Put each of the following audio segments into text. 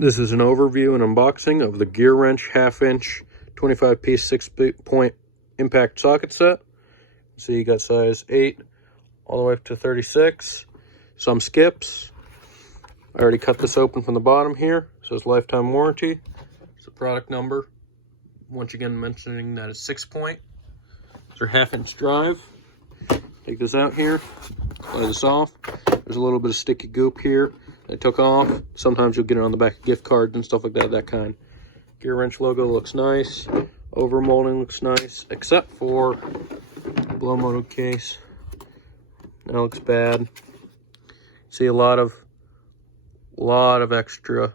This is an overview and unboxing of the GearWrench half-inch 25-piece 6-point impact socket set. So you got size 8 all the way up to 36. Some skips. I already cut this open from the bottom here. It says lifetime warranty. It's the product number. Once again mentioning that it's 6-point. It's our half-inch drive. Take this out here. Play this off. There's a little bit of sticky goop here I took off. Sometimes you'll get it on the back of gift cards and stuff like that, that kind. GearWrench logo looks nice. Over molding looks nice, except for blow molded case. That looks bad. See a lot of extra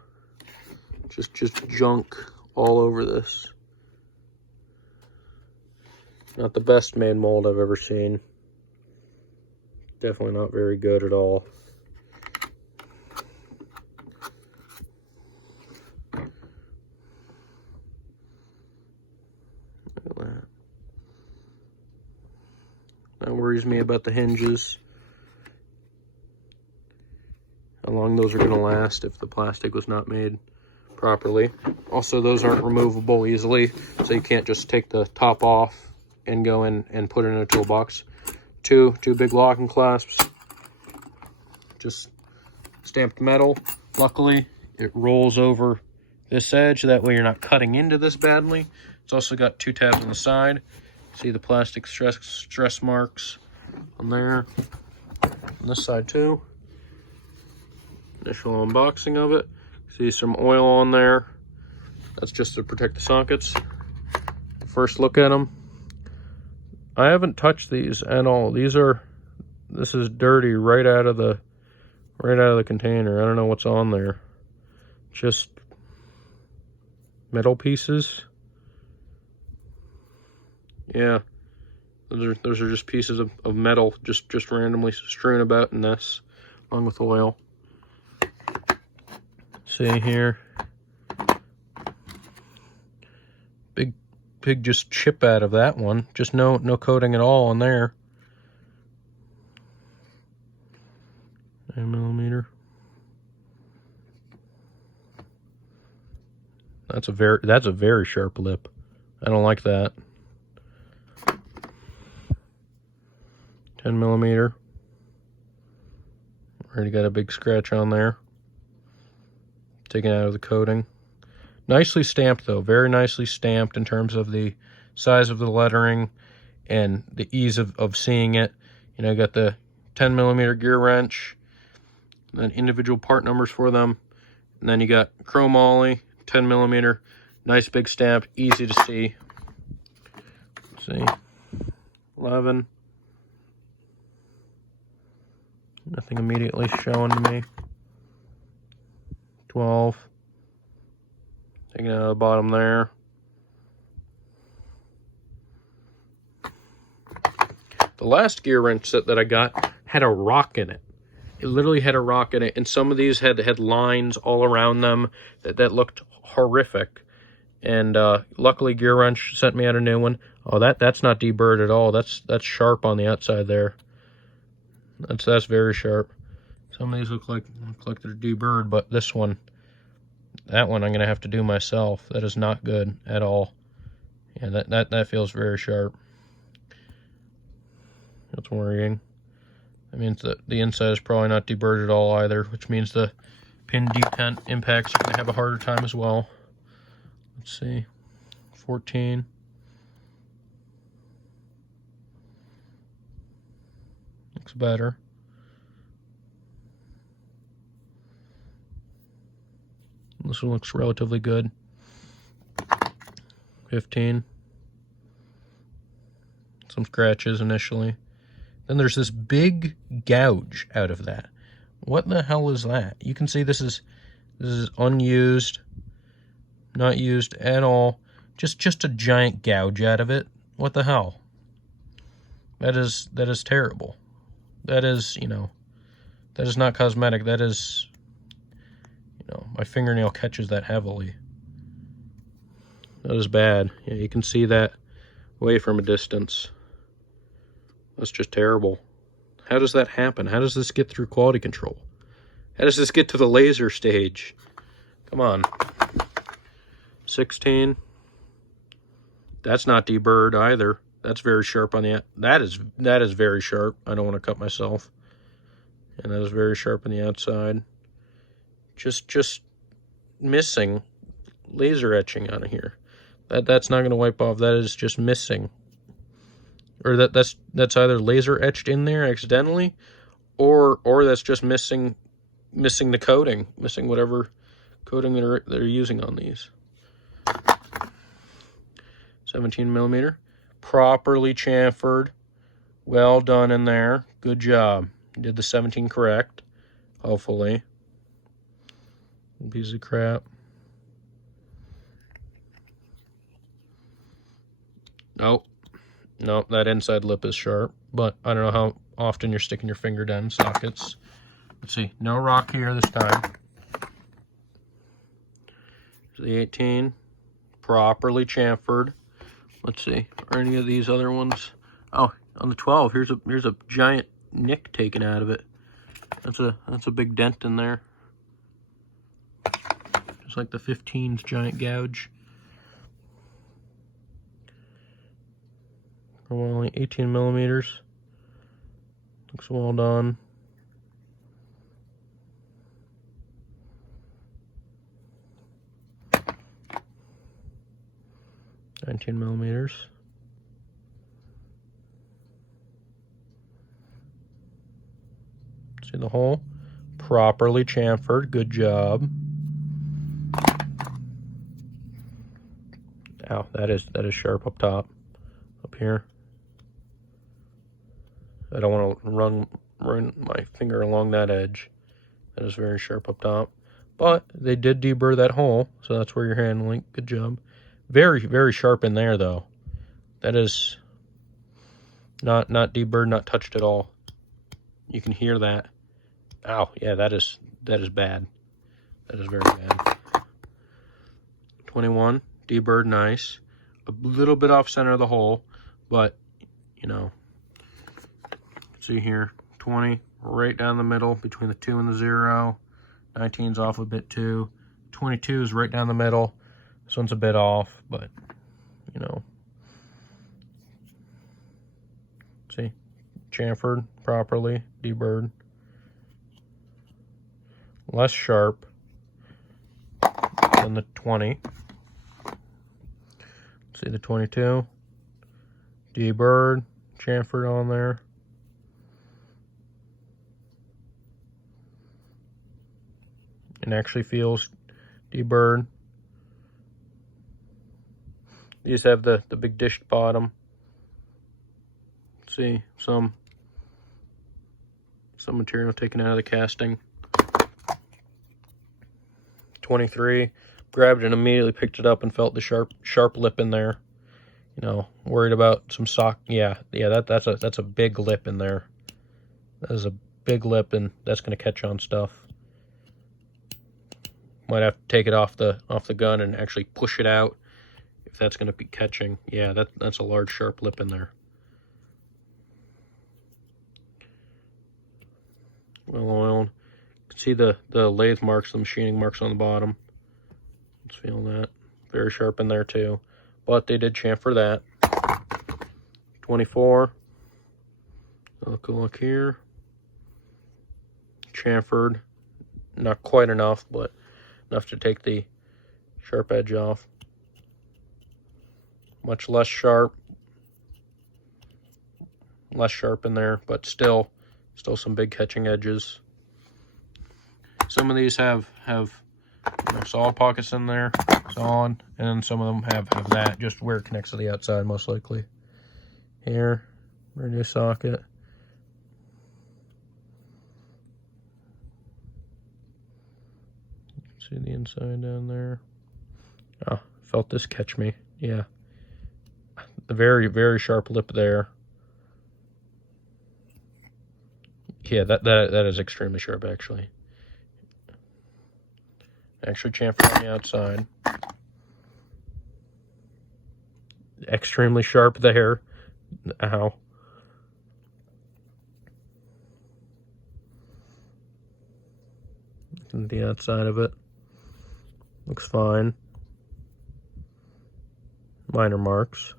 just junk all over this. Not the best made mold I've ever seen. Definitely not very good at all. Look at that. That worries me about the hinges. How long those are going to last if the plastic was not made properly. Also, those aren't removable easily, so you can't just take the top off and go in and put it in a toolbox. Two big locking clasps, just stamped metal. Luckily, it rolls over this edge, that way you're not cutting into this badly. It's also got 2 tabs on the side. See the plastic stress marks on there. On this side too. Initial unboxing of it. See some oil on there. That's just to protect the sockets. First look at them. I haven't touched these at all. This is dirty right out of the container. I don't know what's on there. Just metal pieces. Yeah. Those are just pieces of metal just randomly strewn about in this, along with oil. See here. Big just chip out of that one. Just no coating at all on there. 9mm. That's a very sharp lip. I don't like that. 10mm. Already got a big scratch on there. Taken out of the coating. Nicely stamped though, very nicely stamped in terms of the size of the lettering and the ease of seeing it. You know, you got the 10mm gear wrench, and then individual part numbers for them, and then you got chrome ollie, 10mm, nice big stamp, easy to see. Let's see, 11. Nothing immediately showing to me. 12. Taking it out of the bottom there. The last gear wrench set that I got had a rock in it. It literally had a rock in it, and some of these had lines all around them that looked horrific. And luckily, GearWrench sent me out a new one. Oh, that's not deburred at all. That's sharp on the outside there. That's very sharp. Some of these look like they're deburred, but this one. That one I'm going to have to do myself. That is not good at all. Yeah, that feels very sharp. That's worrying. That means that the inside is probably not deburred at all either, which means the pin detent impacts are going to have a harder time as well. Let's see. 14. Looks better. 'This one looks relatively good. 15. Some scratches initially. Then there's this big gouge out of that. What the hell is that? You can see this is unused, not used at all. Just a giant gouge out of it. What the hell? That is terrible. That is, that is not cosmetic. That is, my fingernail catches that heavily. That is bad. Yeah, you can see that way from a distance. That's just terrible. How does that happen? How does this get through quality control? How does this get to the laser stage? Come on. 16. That's not deburred either. That's very sharp on the, that is very sharp. I don't want to cut myself. And that is very sharp on the outside. Just missing laser etching on here. That's not going to wipe off. That is just missing. Or that's either laser etched in there accidentally, or that's just missing the coating, missing whatever coating they're using on these. 17 millimeter, properly chamfered, well done in there. Good job. You did the 17 correct, hopefully. Piece of crap. Nope. Nope, that inside lip is sharp, but I don't know how often you're sticking your finger down in sockets. Let's see, no rock here this time. The 18, properly chamfered. Let's see, are any of these other ones? Oh, on the 12, here's a giant nick taken out of it. That's a big dent in there. Just like the 15's giant gouge. Only 18 millimeters. Looks well done. $19 millimeters. See the hole? Properly chamfered. Good job. Ow, that is sharp up top. Up here. I don't want to run my finger along that edge. That is very sharp up top. But they did deburr that hole, so that's where you're handling. Good job. Very, very sharp in there, though. That is not deburred, not touched at all. You can hear that. Ow, yeah, that is bad. That is very bad. 21, deburred, nice. A little bit off center of the hole, but, you know. See here, 20, right down the middle between the 2 and the 0. 19's off a bit too. 22 is right down the middle. This one's a bit off, but, you know. See, chamfered properly, deburred. Less sharp than the 20. See the 22, deburred, chamfered on there. And actually feels deburred. These have the big dished bottom. See some material taken out of the casting. 23, grabbed it and immediately picked it up and felt the sharp lip in there. You know, worried about some sock. Yeah, that's a big lip in there. That is a big lip, and that's gonna catch on stuff. Might have to take it off the gun and actually push it out if that's going to be catching. Yeah, that's a large sharp lip in there. Well oiled. You can see the lathe marks, the machining marks on the bottom. Let's feel that. Very sharp in there too. But they did chamfer that. 24. Look here. Chamfered. Not quite enough, but enough to take the sharp edge off. Much less sharp in there, but still some big catching edges. Some of these have solid pockets in there, solid, and some of them have that, just where it connects to the outside, most likely. Here, our new socket. See the inside down there. Oh, felt this catch me. Yeah. The very, very sharp lip there. Yeah, that is extremely sharp, actually. Actually chamfered on the outside. Extremely sharp there. Ow. The outside of it. Looks fine. Minor marks.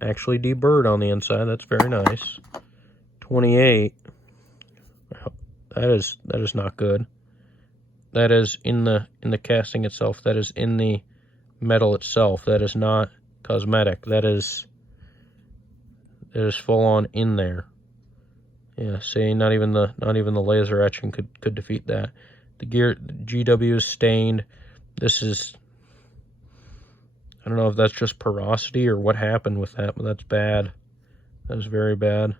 Actually deburred on the inside. That's very nice. 28. That is not good. That is in the casting itself. That is in the metal itself. That is not cosmetic. That is full on in there. Yeah, see, not even the laser etching could defeat that. The GW is stained. This is, I don't know if that's just porosity or what happened with that, but that's bad. That is very bad.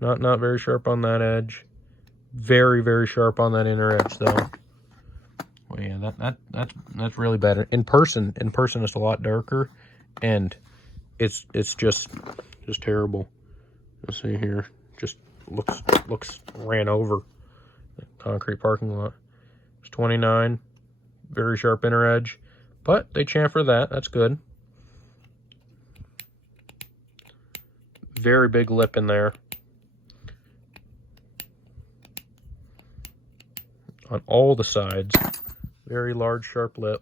Not very sharp on that edge. Very, very sharp on that inner edge though. Well, yeah, that's really bad. In person it's a lot darker, and it's just terrible. Let's see here. Just looks ran over the concrete parking lot. It's 29. Very sharp inner edge, but they chamfer that. That's good. Very big lip in there. On all the sides. Very large, sharp lip.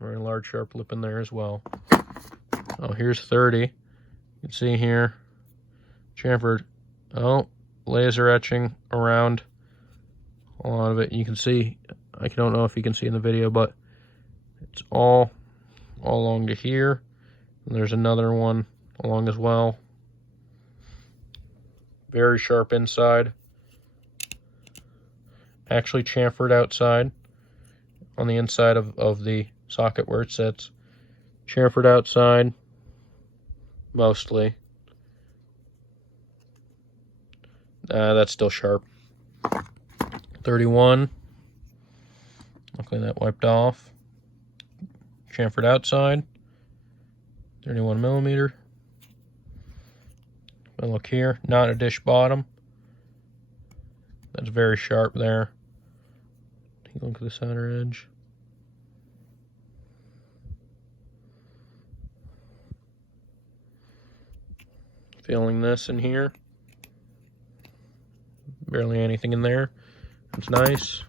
Very large, sharp lip in there as well. Oh, here's 30. You can see here. Chamfered. Oh, laser etching around a lot of it. You can see, I don't know if you can see in the video, but it's all along to here. And there's another one along as well. Very sharp inside. Actually chamfered outside on the inside of the socket where it sits. Chamfered outside mostly. That's still sharp. 31. Luckily that wiped off. Chamfered outside. 31 millimeter. But look here, not a dish bottom. That's very sharp there. Take a look at the center edge. Feeling this in here. Barely anything in there. It's nice.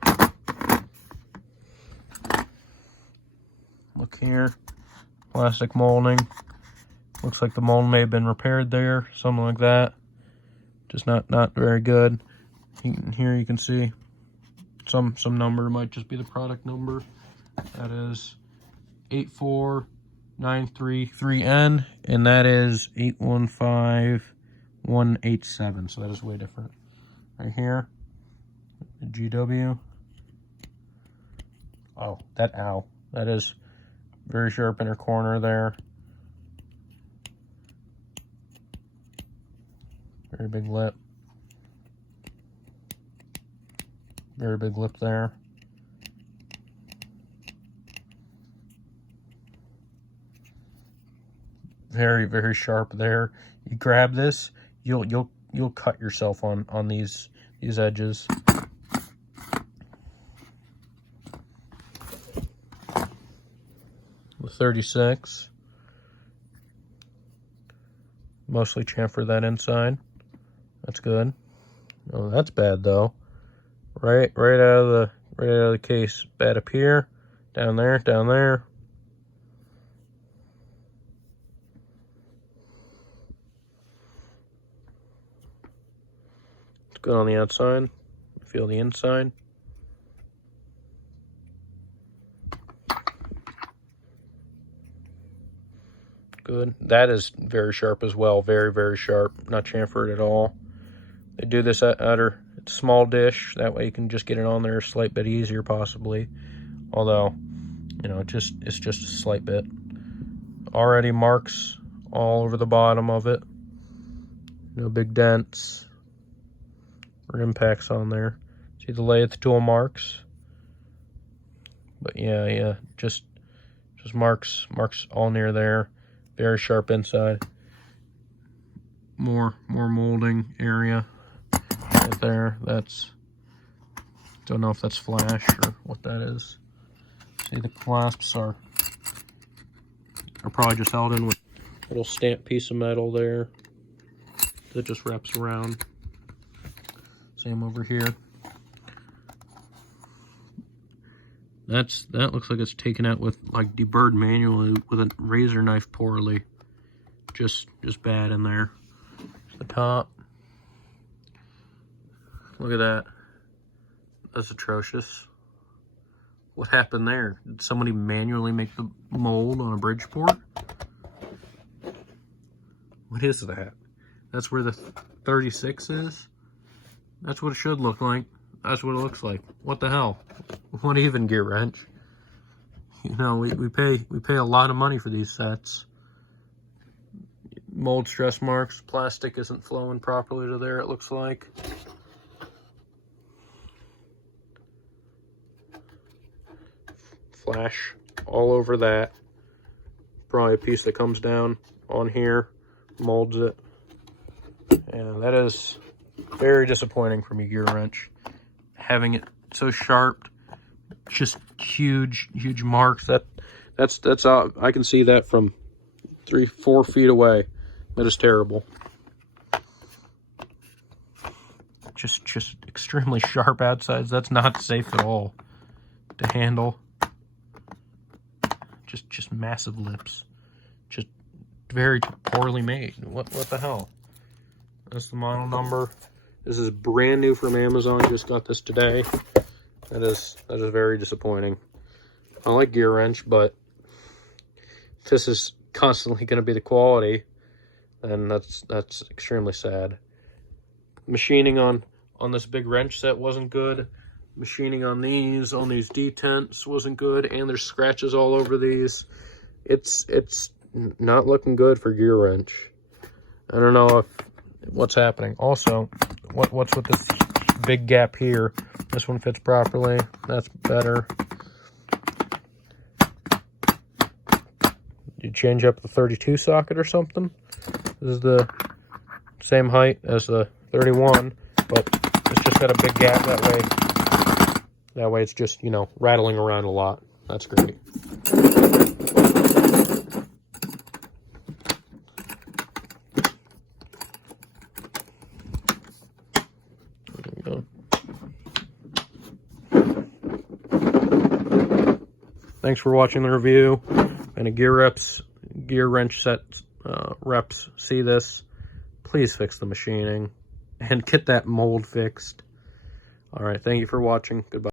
Look here. Plastic molding. Looks like the mold may have been repaired there. Something like that. Just not very good. Here you can see some number. Might just be the product number. That is 84933N, and that is 815187. So that is way different. Right here, the GW. Oh, that is very sharp inner corner there. Very big lip. Very big lip there. Very, very sharp there. You grab this, you'll cut yourself on these edges. The 36. Mostly chamfer that inside. That's good. Oh, that's bad though. Right out of the case. Bad up here, down there. It's good on the outside. Feel the inside. Good. That is very sharp as well. Very, very sharp. Not chamfered at all. They do this at a small dish. That way you can just get it on there a slight bit easier, possibly. Although, you know, it's just a slight bit. Already marks all over the bottom of it. No big dents or impacts on there. See the lathe tool marks. But yeah, just marks all near there. Very sharp inside. More molding area right there. That's, don't know if that's flash or what that is. See, the clasps are probably just held in with a little stamped piece of metal there. that just wraps around. Same over here. That looks like it's taken out with, like, deburred manually with a razor knife poorly. Just bad in there. The top. Look at that. That's atrocious. What happened there? Did somebody manually make the mold on a Bridgeport? What is that? That's where the 36 is? That's what it should look like. That's what it looks like. What the hell? What even, GearWrench? You know, we pay a lot of money for these sets. Mold stress marks. Plastic isn't flowing properly to there, it looks like. Flash all over that. Probably a piece that comes down on here, molds it. And that is very disappointing for me, GearWrench. Having it so sharp, just huge marks. That's all. I can see that from 3-4 feet away. That is terrible. Just extremely sharp outsides. That's not safe at all to handle. Just massive lips. Just very poorly made. What the hell? That's the model number. This is brand new from Amazon. Just got this today. That is very disappointing. I like GearWrench, but if this is constantly going to be the quality, then that's extremely sad. Machining on this big wrench set wasn't good. Machining on these detents wasn't good, and there's scratches all over these. It's not looking good for GearWrench. I don't know what's happening. Also, what's with this big gap here? This one fits properly. That's better. You change up the 32 socket or something? This is the same height as the 31, but it's just got a big gap that way. That way it's just, you know, rattling around a lot. That's great. There we go. Thanks for watching the review. And a GearWrench set reps see this, please fix the machining and get that mold fixed. All right, thank you for watching. Goodbye.